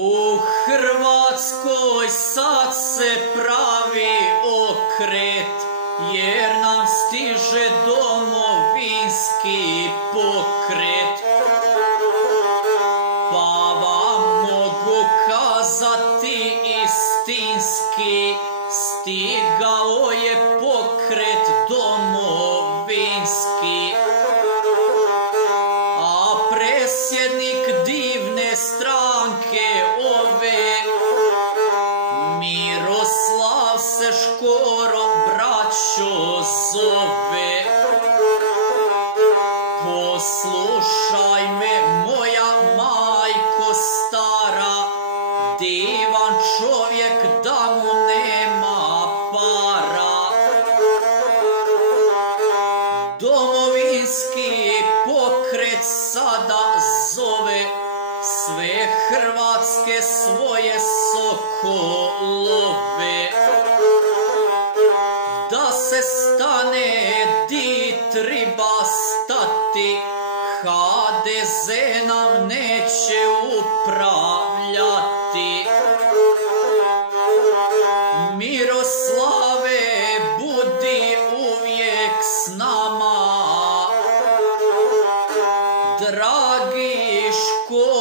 U Hrvatskoj sad se pravi okret, jer nam stiže domovinski pokret. Pa vam mogu kazati istinski, stigao je pokret domovinski. A predsjednik divne stranke ove, Miroslav se Škoro braćo zove. Poslušaj me moja majko stara, divan čovjek da mu nema para. Domovinski pokret sada zove sve hrvatske svoje sokolove. Da se stane di triba stati, HDZ nam neće upravljati. Miroslave, budi uvijek s nama, dragi Škoro.